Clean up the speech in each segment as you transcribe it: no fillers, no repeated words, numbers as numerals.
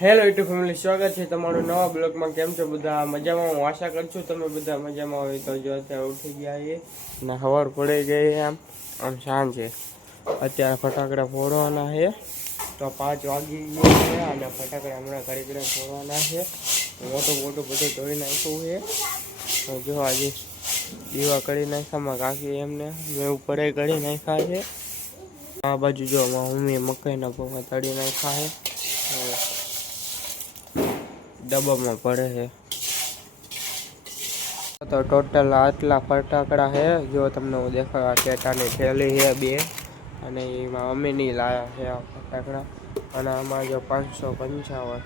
Hello YouTube family, સ્વાગત છે તમારું નવા બ્લોગમાં। કેમ છો બધા? મજામાં? હું આશા કરું છું તમે બધા મજામાં હોય। તો જો અત્યારે ઉઠી ગયા છીએ ને સવાર પડી ગઈ, આમ સાંજ છે। અત્યારે ફટાકડા ફોડવાના છે, તો 5 વાગી ગયા છે અને ફટાકડા હમણાં ઘડી ફોડવાના છે। મોટું બધું ધોઈ નાખ્યું છે। તો જો આજે દીવા કરી નાખ્યામાં કાકી એમને મેં ઉપર કરી નાખ્યા છે। આ બાજુ જો મમ્મી મકાઈના પૌવા તળી નાખ્યા છે, ડબ્બામાં પડે છે। તો ટોટલ આટલા ફટાકડા છે। જો તમને હું દેખાડવા, ટેટાની થેલી છે 2 અને એમાં મમ્મીની લાયા છે આ ફટાકડા। અને આમાં જો 555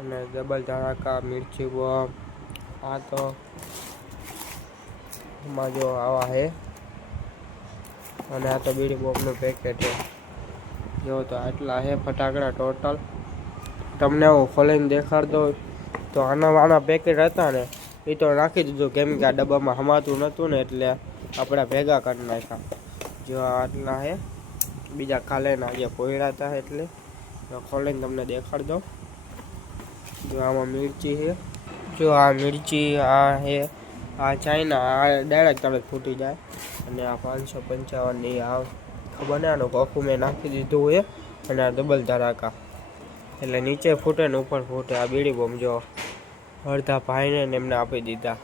અને ડબલ ધડાકા, મિર્ચી બોમ્બ, આ તો આમાં જો આવા છે અને આ તો બીડી બોમ્બનું પેકેટ છે। જો તો આટલા છે ફટાકડા ટોટલ। તમને હું ખોલીને દેખાડ દઉં તો આના પેકેટ હતા ને એ તો નાખી દીધું, કેમ કે આ ડબ્બામાં હમાતું નહોતું ને એટલે આપણે ભેગા કરી નાખ્યા। જો આટલા છે, બીજા કાલેના જે પોયડા હતા એટલે તો ખોલીને તમને દેખાડ દઉં। જો આમાં મિર્ચી છે, જો આ મિર્ચી આ છે, આ ચાઇના, આ ડાયરેક્ટ તરત ફૂટી જાય। અને આ 555ની આ ખબર ને આનું કોફું મેં નાખી દીધું હોય। અને આ ડબલ ધડાકા એટલે નીચે ફૂટે ને ઉપર ફૂટે। આ બીડી બોમ્બ જો અડધા ભાઈને ને એમને આપી દીધા।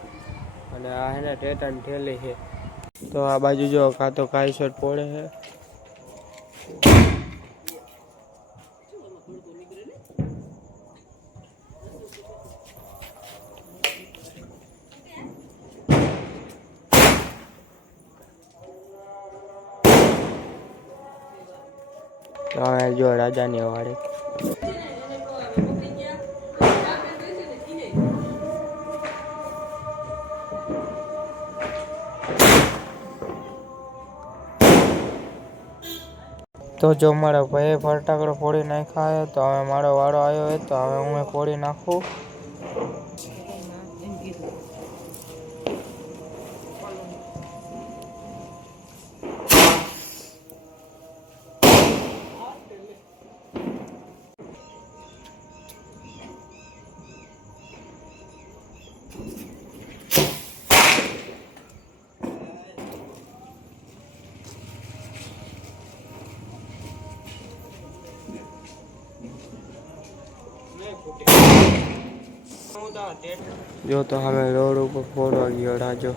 અને આ હે ને ટેટાની થેલી છે। તો આ બાજુ જો કાં તો કાઈ શર્ટ પડે છે। હવે જો રાજાની વાડી। તો જો મારા ભાઈએ ફટાકડો ફોડી નાખ્યા, તો હવે મારો વારો આવ્યો હોય તો હવે હું ફોડી નાખું। જો તો હવે રોડ ઉપર ફોડવા ગયો રાજો।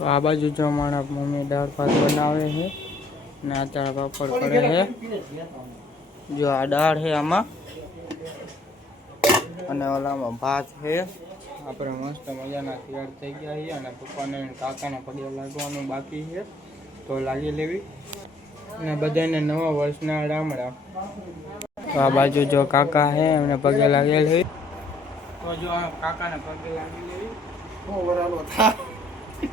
તો આ બાજુ જો મારા મમ્મી દાળ ભાત બનાવે છે ને અત્યારે પાપડ કરે છે। જો આ દાળ છે આમાં, અને ઓલામાં ભાત છે। આપણે મસ્ત મજાના તૈયાર થઈ ગયા છીએ અને પપ્પાને કાકાને પગે લાગવાનું બાકી છે, તો લાગી લેવી। અને બધાને નવા વર્ષના રામ રામ। તો આ બાજુ જો કાકા છે એમને પગે લાગી લેવી। તો જો કાકાને પગે લાગી લેવી।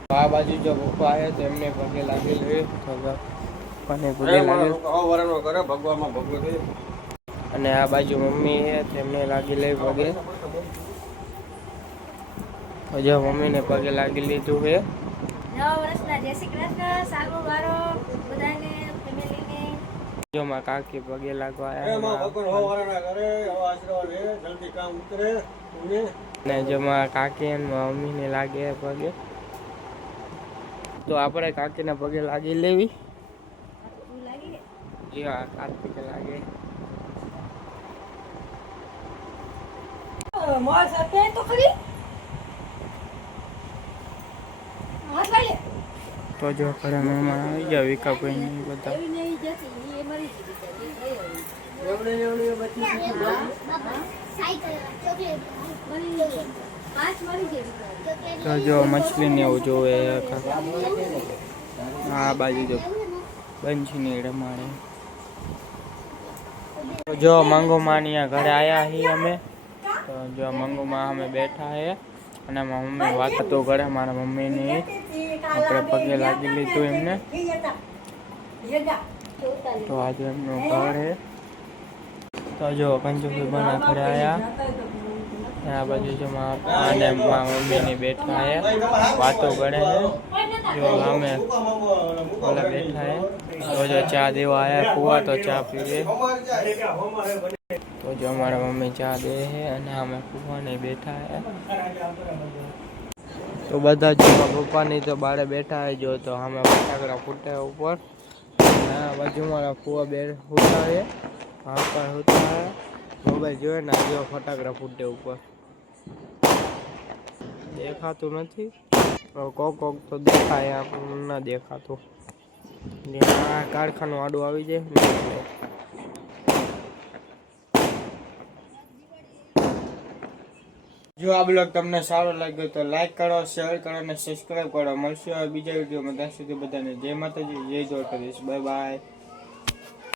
આ બાજુ જો પપ્પા આવે તો એમને પગે લાગી લેવી। તો પપ્પાને પગે લાગી કરે ભગવાનમાં ભગવતી। અને આ બાજુ મમ્મી છે તેમને લાગી લેવી પગે। તો જો મમ્મીને પગે લાગી લીધું છે। નવા વર્ષના જય શ્રી કૃષ્ણ, સાલ મુબારક બધાને, ફેમિલીને। જો માં કાકી પગે લાગવા આવ્યા ને જો માં કાકી અને મમ્મીને લાગે પગે। તો આપણે કાકીને પગે લાગી લેવી। જી હા, કાર્તિકે લાગે। તો જો ઘરે મહેમાન આવી ગયા, વિકાભાઈ ને બધા। તો જો મછલી ને એવું જોવે। આ બાજુ જો બંછી રમાડે। તો જો માંગો માનિયા ઘરે આયા છીએ અમે। તો જો મંગુમાં અમે બેઠા છે અને મારા મમ્મી વાતો કરે મારા મમ્મીની. આપણે પગે લાગી લીધું એમને. તો આજે એમનું ઘર છે. તો જો કંજુભાઈ બના ઘરે આવ્યા. આ બાજુ જો અને મારા મમ્મીની બેઠા છે વાતો કરે છે. જો અમે ઓલા બેઠા છે. તો જો ચા દેવા આવ્યા કુવા તો ચા પીવે. તો જો અમારા મમ્મી ચા દે છે અને અમે કુવાને બેઠા છે. તો બધા જો પપ્પાની તો બારે બેઠા છે. જો તો અમે ફટાકડા ફૂટે ઉપર. આ બાજુ મારા કુવા બે ફૂટા છે. આ પર ફૂટા છે. મોબાઈલ જોયે ને જો ફટાકડા ફૂટે ઉપર. દેખાતું નથી. કોક તો દેખાય આપણને ના દેખાતું. આ કારખાનું આડું આવી જાય એટલે. જો આ બ્લોગ તમને સારો લાગ્યો તો લાઈક કરો, શેર કરો અને સબસ્ક્રાઈબ કરો. મળશું હવે બીજા વિડીયોમાં. ત્યાં સુધી બધાને જય માતાજી, જય દ્વારકાધીશ. Bye bye.